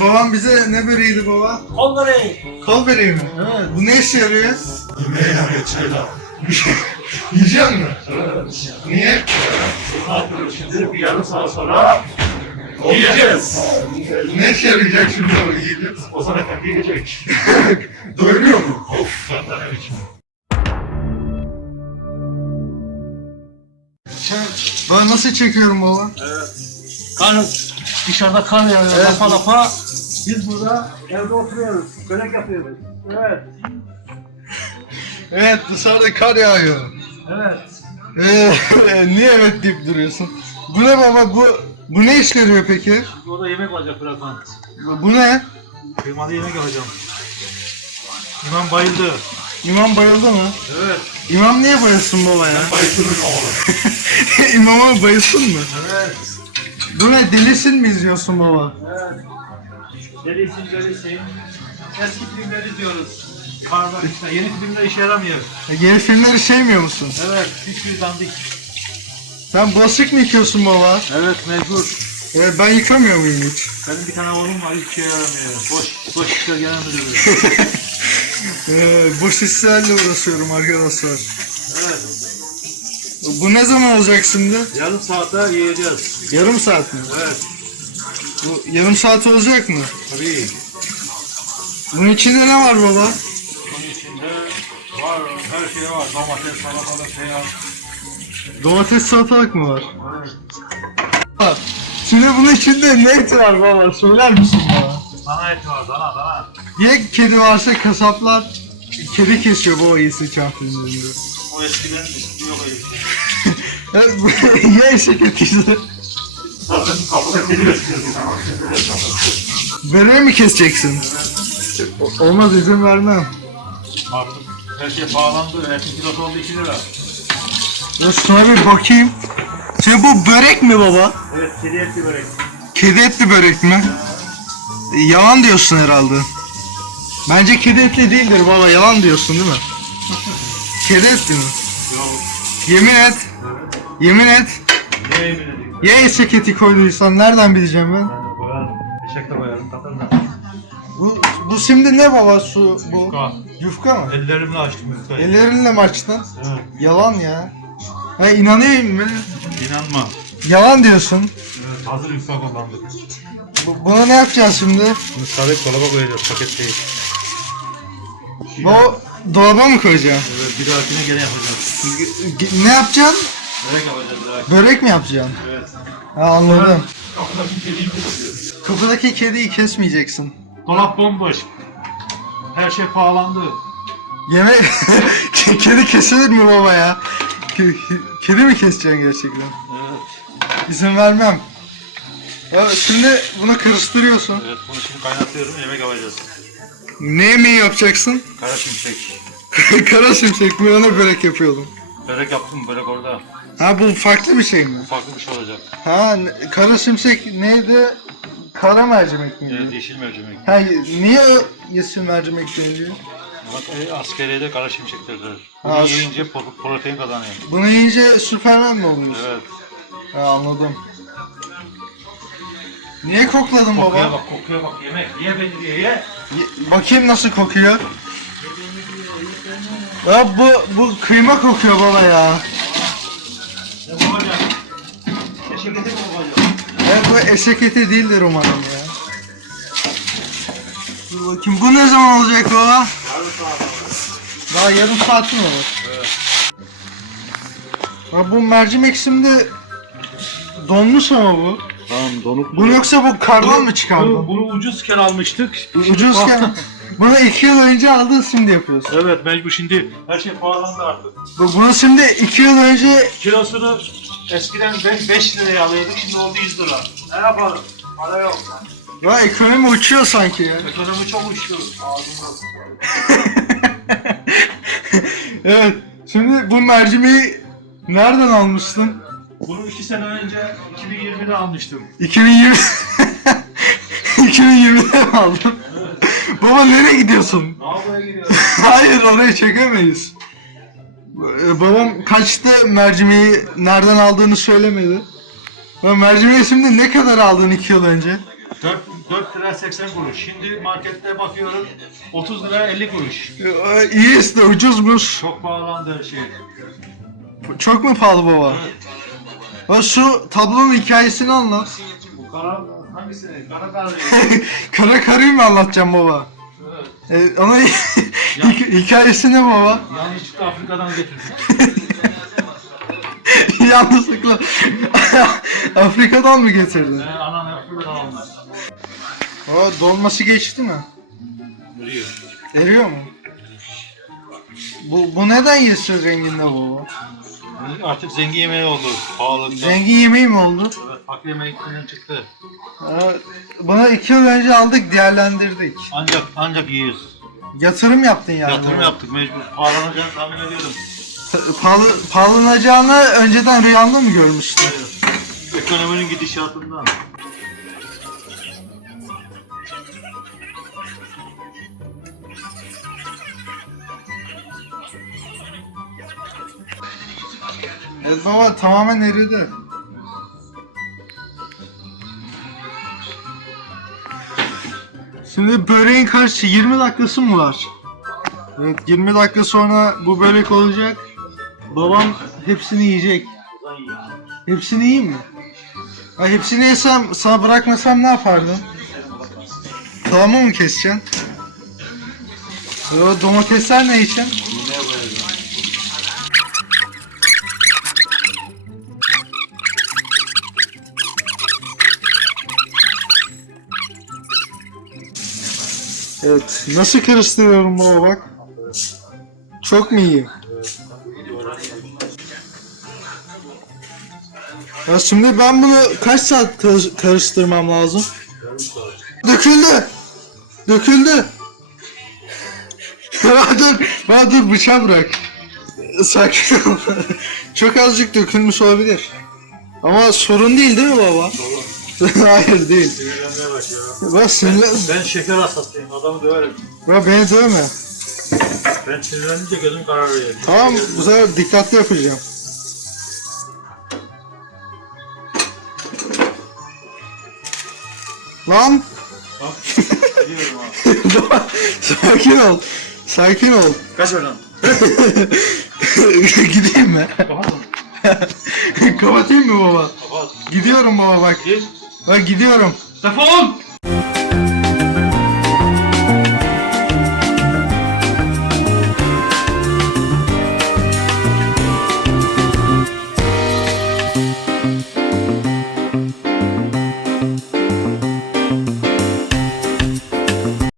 babam bize ne böreğiydi baba? Kol böreği. Kol böreği mi? Evet. Bu ne işe yarıyor? Yemeğine geçelim. Yiyecek mi? Niye? Şimdi bir yarım saat sonra yiyeceğiz. Ne işe yarayacak şimdi o yiyecek? O zaman efendi yiyecek. Doyuruyor mu? Of, evet. Ben nasıl çekiyorum baba? Kar, dışarıda kar yağıyor Evet. lapa lapa. Biz burada evde oturuyoruz. Börek yapıyoruz. Evet. Evet dışarıda kar yağıyor. Evet. Ee, niye evet deyip duruyorsun? Bu ne baba bu bu ne iş görüyor peki? Orada yemek olacak birazdan. Bu, bu ne? Kıymalı yemek yapacağım. İmam bayıldı. İmam bayıldı mı? Evet. İmam niye bayılsın baba ya? Bayısının oğlu. İmama bayılsın mı? Evet. Bu ne delisin mi izliyorsun baba? Evet. Delisin delisin. Eski filmleri izliyoruz. Karda işte yeni filmler işe yaramıyor. E, Yeni filmleri sevmiyor musun? Evet. Hiçbir dandik. Sen bulaşık mı yıkıyorsun baba? Evet mecbur. Evet, ben yıkamıyor muyum hiç? Benim bir tane oğlum var hiçbir şey yaramıyor. Boş, boş işler genel müdürü. Ee, boş işlerle uğraşıyorum arkadaşlar. Bu ne zaman olacak şimdi? Yarım saatte yiyeceğiz. Yarım saat mi? Evet. Bu yarım saat olacak mı? Tabii. Bunun içinde ne var baba? Bunun içinde var, her şey var. Domates, salatalık, peynir. Domates salatalık mı var? Evet. Ha, Şimdi bunun içinde ne eti var baba? Söyler misin bana? Dana eti var, dana, dana. Niye kedi varsa kasaplar kedi kesiyor bu iyisi filmlerinde? O eskiden yok öyle bir şey. Ya, geliyoruz. Böreği mi keseceksin? Olmaz izin vermem. Artık her şey pahalandı. Etin kilosu oldu 2 lira. Ya şuna bir bakayım. Şimdi bu börek mi baba? Evet, kedi etli börek. Kedi etli börek mi? E, yalan diyorsun herhalde. Bence kedi etli değildir baba yalan diyorsun değil mi? Mi? Yok. Yemin et. Yemin et. Ne yemin edeyim? Ya eşek eti koyduysan nereden bileceğim ben? Ben de koyarım. Eşek de koyarım, katarım da. Bu, bu şimdi ne baba su bu? Yufka. Yufka mı? Ellerimle açtım yufkayı. Ellerinle mi açtın? Evet. Yalan ya. Ha inanıyorum ben. İnanma. Yalan diyorsun. Evet, hazır yufka kullandık. Bu, buna ne yapacağız şimdi? Bunu sarıp dolaba koyacağız, paket değil. Bu dolaba mı koyacağım? Evet, bir dahakine gene yapacağız. G- ne yapacaksın? Börek yapacağız, börek. Börek mi yapacaksın? Evet. Ha anladım. Kesiyoruz. Kapıdaki kediyi kesmeyeceksin. Dolap bomboş. Her şey pahalandı. Yemek... kedi kesilir mi baba ya? Ke- Kedi mi keseceksin gerçekten? Evet. İzin vermem. Ya şimdi bunu karıştırıyorsun. Evet, bunu şimdi kaynatıyorum, yemek yapacağız. Ne yemeği yapacaksın? Kara şimşek. Kara şimşek mi? Ona börek yapıyordum. Börek yaptım, börek orada. Ha bu farklı bir şey mi? Farklı bir şey olacak. Ha ne- kara şimşek neydi? Kara mercimek miydi? Evet, yeşil mercimek. Ha niye o yeşil mercimek deniliyor? Bak, e, askeriyede kara şimşek derler. Bunu Ha, yiyince pro- protein kazanıyor. Bunu yiyince Süpermen mi oluyorsun? Evet. Ha anladım. Niye kokladın Kokuya baba? bak, kokuya bak. Yemek, ye beni diye ye. Ye- Bakayım nasıl kokuyor. Ya bu bu kıyma kokuyor baba ya. Ne kokacak? Eşek eti mi? Ya bu eşek eti değildir umarım ya. Dur bakayım bu ne zaman olacak baba? Daha yarım saat mi olur? Ya bu mercimek şimdi donmuş ama bu. Tamam, donuk. Bunu yoksa bu kardan mı çıkardın? Bunu ucuzken almıştık. Ucuzken bunu iki yıl önce aldın şimdi yapıyorsun. Evet mecbur şimdi her şey pahalandı artık. Bu- Bunu şimdi iki yıl önce Kilosunu eskiden 5 liraya alıyorduk şimdi oldu 100 lira. Ne yapalım? Para yok. ya ekonomi uçuyor sanki ya. Ekonomi çok. Ağzımda. evet. Şimdi bu mercimeği nereden almıştın? Bunu 2 sene önce 2020'de almıştım. 2020 2020'de mi aldın? Baba nereye gidiyorsun? Yapmaya gidiyorum? Hayır oraya çekemeyiz. Ee, Babam kaçtı mercimeği nereden aldığını söylemedi. Ben mercimeği şimdi ne kadar aldın iki yıl önce? 4, 4 lira 80 kuruş. Şimdi markette bakıyorum 30 lira 50 kuruş. Ee, İyi işte ucuzmuş. Çok pahalandı her şey. Çok mu pahalı baba? Ha şu tablonun hikayesini anlat. Bu kara hangisi? Kara kara. Kara karıyı mı anlatacağım baba? evet. Ee, onun hikayesi ne baba? Yanlışlıkla Afrika'dan getirdik. Yanlışlıkla Afrika'dan mı getirdin? Ee, anam Afrika'dan almış. Baba dolması geçti mi? Biliyor. Eriyor mu? Bu, bu neden yeşil renginde baba? Artık zengin yemeği oldu. Pahalı. Zengin yemeği mi oldu? Evet, fakir yemeğinden çıktı. Ha, Bunu iki yıl önce aldık değerlendirdik. Ancak ancak yiyoruz. Yatırım yaptın yani. Yatırım yaptık mecbur. Pahalanacağını tahmin ediyorum. Pahalı, pahalanacağını önceden rüyanda mı görmüştün? Ekonominin gidişatından. Evet baba tamamen eridi. Şimdi böreğin kaç 20 dakikası mı var? Evet 20 dakika sonra bu börek olacak. Babam hepsini yiyecek. Hepsini yiyeyim mi? Ay hepsini yesem sana bırakmasam ne yapardın? Tamamı mı keseceksin? O domatesler ne için? Evet. Nasıl karıştırıyorum baba bak. Çok mu iyi? Ya şimdi ben bunu kaç saat kar- karıştırmam lazım? Döküldü. Döküldü. Ya dur, ya dur bıçağı bırak. Sakin ol. Çok azıcık dökülmüş olabilir. Ama sorun değil değil mi baba? Hayır değil. Sinirlenmeye başlıyor. Bak sinirlen... Ben şeker hastasıyım. Adamı döverim. Bak beni dövme. Ben sinirlenince gözüm kararıyor. Tamam bu sefer dikkatli yapacağım. Lan Bak, Biliyorum abi. sakin ol. Sakin ol. Kaç oradan. Gideyim mi? Kapat. Kapatayım mı baba? Kapat. Gidiyorum baba bak. Git. Ben gidiyorum. Defol!